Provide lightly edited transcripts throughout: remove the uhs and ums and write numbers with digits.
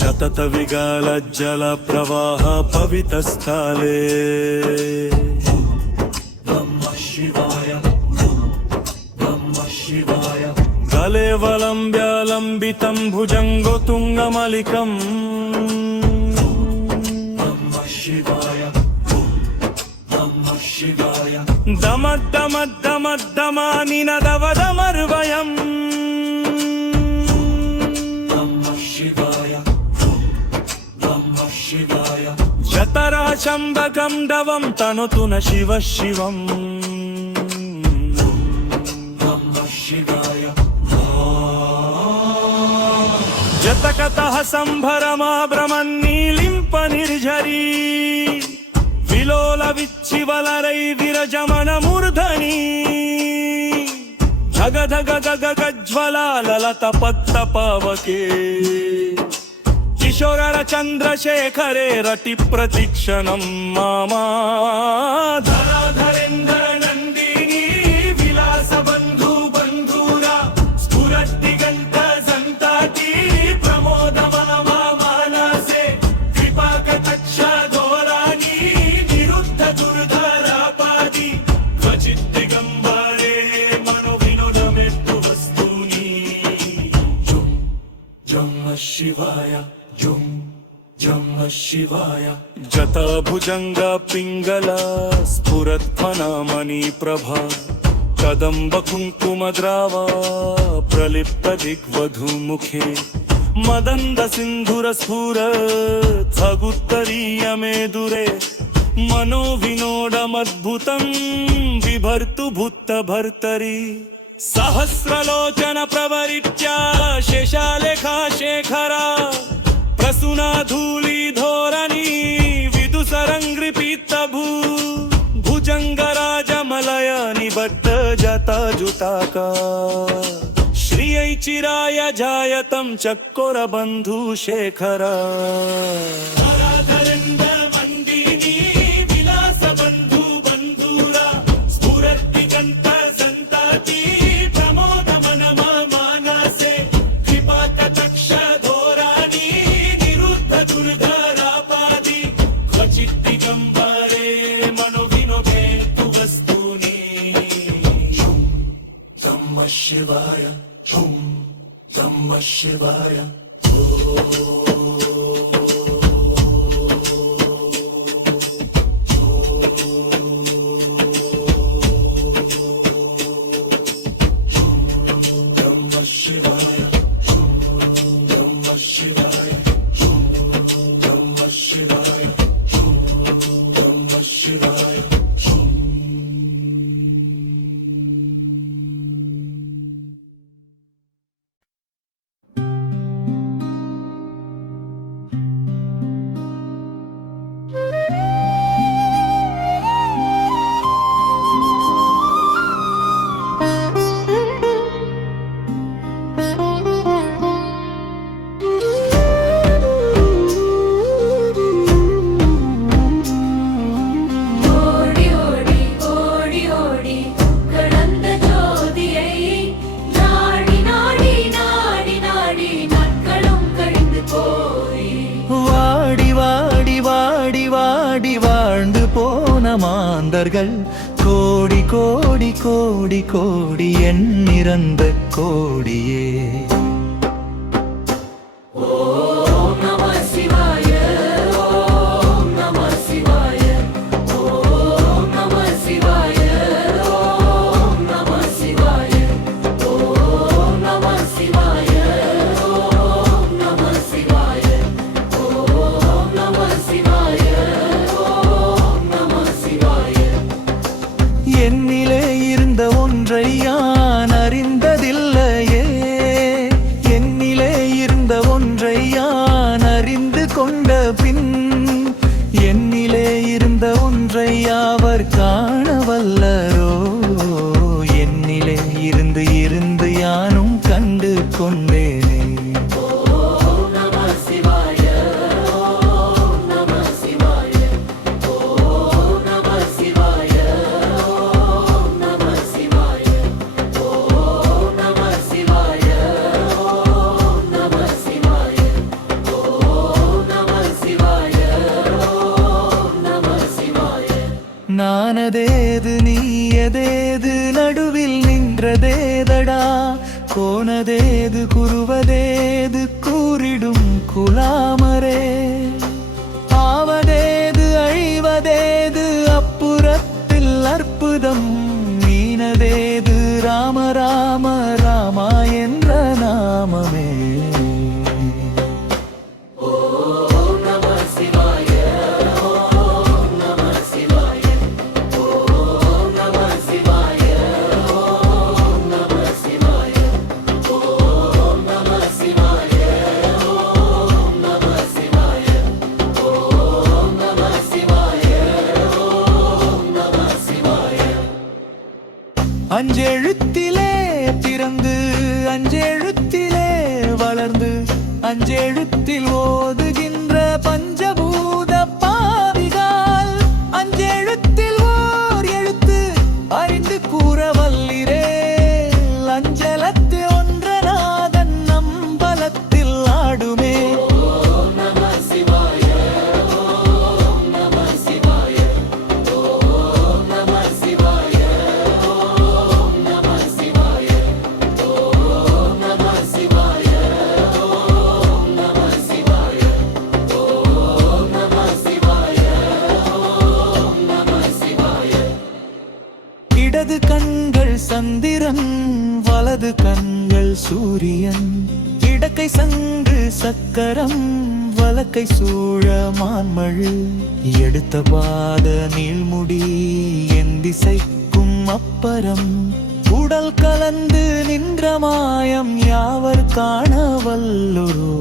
జతత విగాల జల ప్రవాహ పవిత స్థలే గలేవలంబ్యాలంబితం భుజంగో తుంగమలికం దమద్దమద్దమద్దమానినదవదమర్వయం జతరాశంబకం దవం తనుతున శివ శివం జతకతః సంభరమాభ్రమన్నీలింప నిర్ఝరీ విలోల విచ్చివలరై విరజమన మూర్ధని ధగ ధగ గగ గజ్వలాలలత పత్త పావకే కిశోర చంద్రశేఖరే రటి ప్రతిక్షణం మామా ధరాధరేంద్ర నందిని విలాస బంధు బంధూరా స్ఫురద్దిగంత సంతతి ప్రమోద మనమానసే కృపాకటాక్ష ధోరణి నిరుద్ధ దుర్ధరాపాది క్వచిత్ దిగంబరే మనో వినోదమెత్తు వస్తూని జం జం శివాయ జం జం శివాయ జతాభుజంగ పింగళ స్ఫురత్మనామణి ప్రభా కదంబ కుంకుమద్రావా ప్రలిప్త దిగ్వధూముఖే మదంద సింధుర స్ఫురత్ సగుత్తరీయమేదురే మనో వినోదమద్భుతం బిభర్తు భుత్త భర్తరి సహస్రలోచన ప్రవరిత్య శేషాలేఖా శేఖరా ప్రసూనా ధూళి ధోరణి విదుసరంగ్రిపీత భుజంగరాజమలయ నిబద్ధ జతాజుతాకా శ్రియై చిరాయ జాయతం చక్కొర బంధు శేఖరా శివాయ ఓం నమః శివాయ மாந்தர்கள் கோடி கோடி கோடி கோடி எண்ணிறந்த கோடியே யாவர் காணவல்லரோ என்னிலே இருந்து இருந்து யானும் கண்டு கொண்டேனே நம சிவாய நானதேது நீயதேது நடுவில் நின்றதேதடா கோனதேது குருவதேது கூறிடும் குலாமரே ஆவதேது அழிவதேது அப்புறத்தில் அற்புதம் நீனதேது ராம ராம ராமா என்ற நாமமே அஞ்செழுத்திலே பிறந்து அஞ்செழுத்திலே வளர்ந்து அஞ்செழுத்தில் ஓதுகின்ற பஞ்சபூத பாவிகால் அஞ்செழுத்தில் ஓர் எழுத்து அறிந்து கூற வல்லிரே அஞ்சலத்து ஒன்றநாதன் நம்பலத்தில் ஆடுமே இடது கண்கள் சந்திரன் வலது கண்கள் சூரியன் இடக்கை சங்கு சக்கரம் வலக்கை சூழ மான்மழு எடுத்த பாத நீள்முடி என் திசைக்கும் அப்பரம் உடல் கலந்து நின்ற மாயம் யாவர் காண வல்லொரோ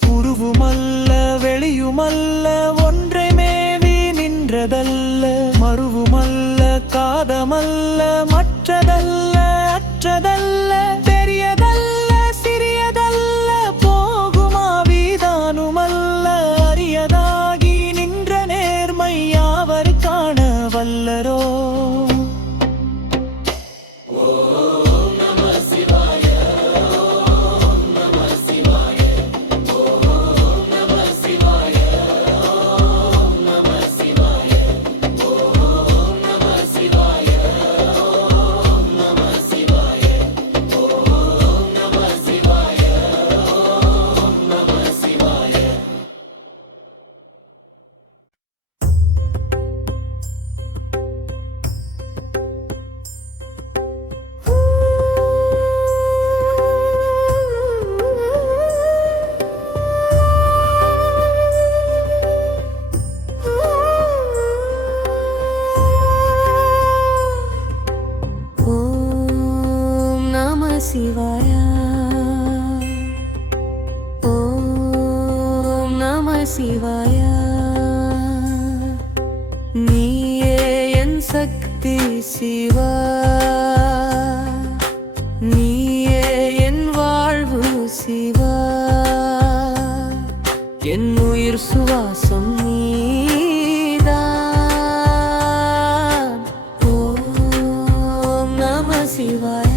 உருவுமல்ல வெளியுமல்ல ஒன்றை மேவி நின்றதல்ல மறுவுமல்ல காதமல்ல மற்றதல்ல அற்றதல்ல பெரியதல்ல சிறியதல்ல போகுமாவிதானுமல்ல அரியதாகி நின்ற நேர்மை யாவர் காண வல்லரோ சிவாய ஓம் நம சிவாய நீயே என் சக்தி சிவா நீயே என் வாழ்வு சிவா என் உயிர் சுவாசம் நீதான் ஓம் நம சிவாய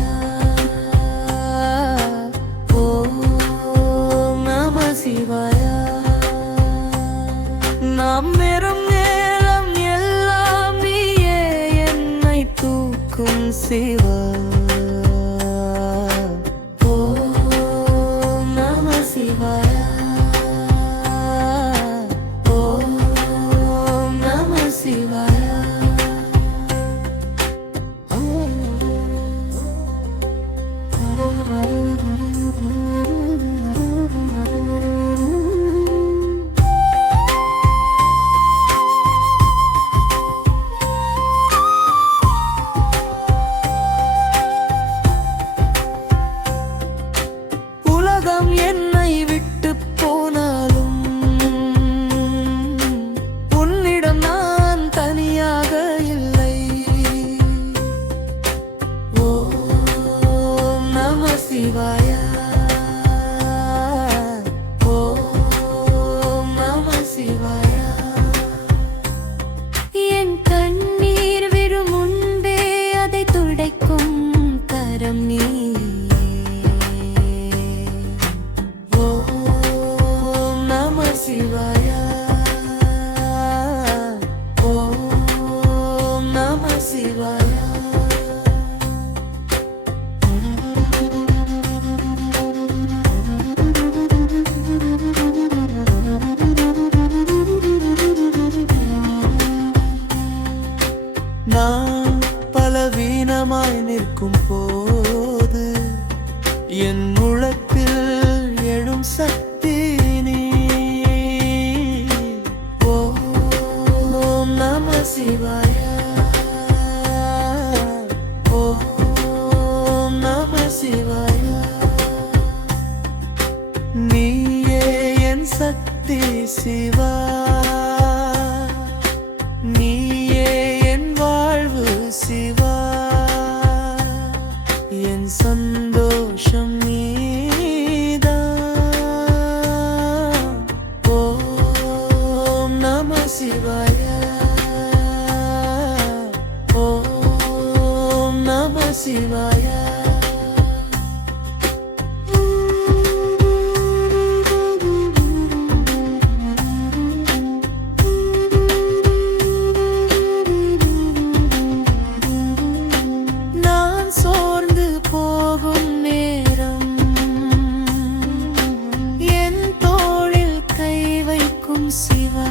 நாம் வெறும் நேரம் எல்லாம் நீயே என்னை தூக்கும் சிவா ஓம் நம சிவாய ஓம் நம சிவாய சிவாய ஓம் நம சிவாய என் கண்ணீர் விடும் முன்பே அதை துடைக்கும் கரம் நீ ஓம் நம சிவாய ஓம் நம சிவாய நான் பலவீனமாய் நிற்கும் போது என் முழத்தில் எழும் சக்தி நீ ஓம் நம சிவாய ஓம் நம சிவாய நீயே என் சக்தி சிவா நீயே என் வாழ்வு சிவா என் சந்தோஷம் நீதான் ஓம் நம சிவாய ஓம் நம சிவாய நான் சோர்ந்து போகும் நேரம் என் தோளில் கை வைக்கும் சிவா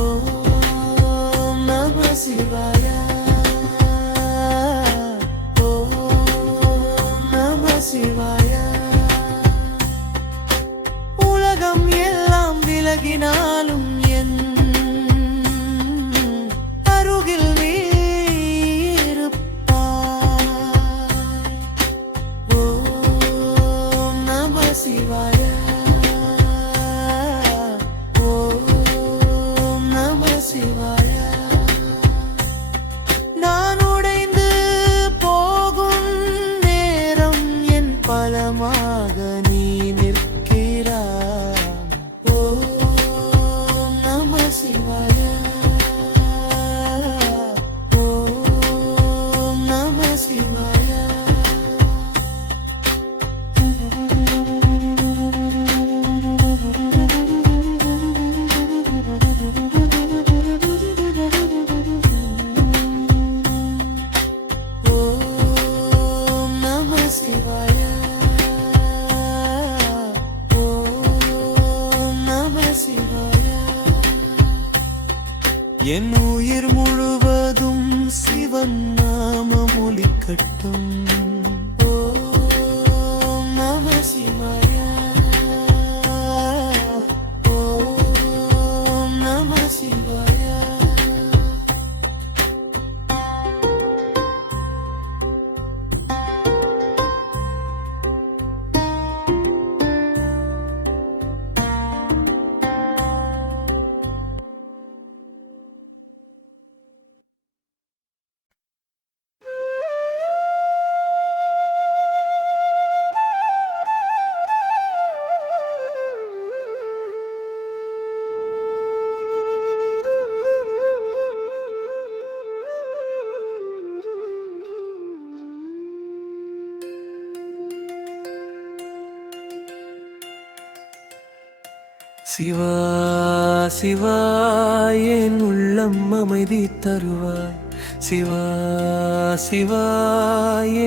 ஓம் நம சிவாய ஓம் நம சிவாய உலகம் எல்லாம் விலகினாலும் என் அருகில் நீ இருப்பாய். ஓம் நம சிவாய ஓம் நம சிவாய நான் உடைந்து போகும் நேரம் என் பலமாக நீ நிற்கிறாய். ஓம் நம சிவாய ஓம் நம சிவாய ஓம் நம சிவாய ஓம் நம சிவாய என் உயிர் முழுவதும் சிவன் நாமம் ஒலிக்கட்டும். ஓம் நம சிவாய ஓம் நம சிவாய சிவா சிவா என் உள்ளம் அமைதி தருவாய். சிவா சிவா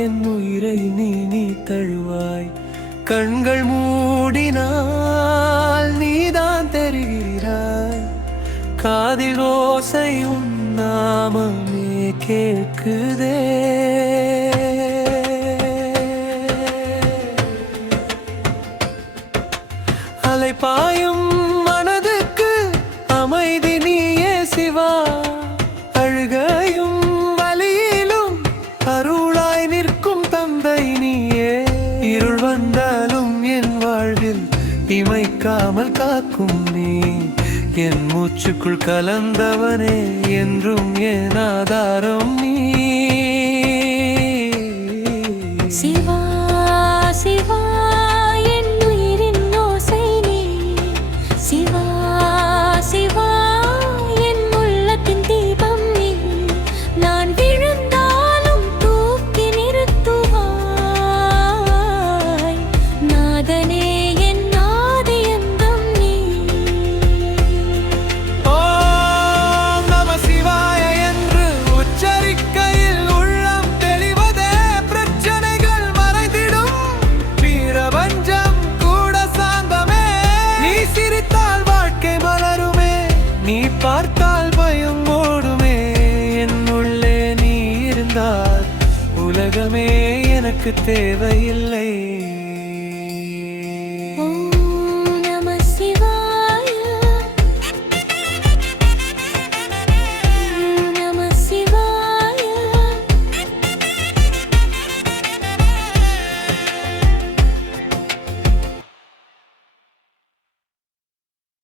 என் உயிரை நீ தழுவாய். கண்கள் மூடினால் நீதான் தெரிகிறாய். காதில் ஓசை உன் நாமமே கேட்குதே. அலைபாயும் மனதுக்கு அமைதி நீயே சிவா. அழுகையும் வலியிலும் அருளாய் நிற்கும் தந்தை நீயே. இருள் வந்தாலும் என் வாழ்வில் இமைக்காமல் காக்கும் நீ. என் மூச்சுக்குள் கலந்தவனே என்றும் என் ஆதாரம் நீ. உலகமே எனக்கு தேவையில்லை.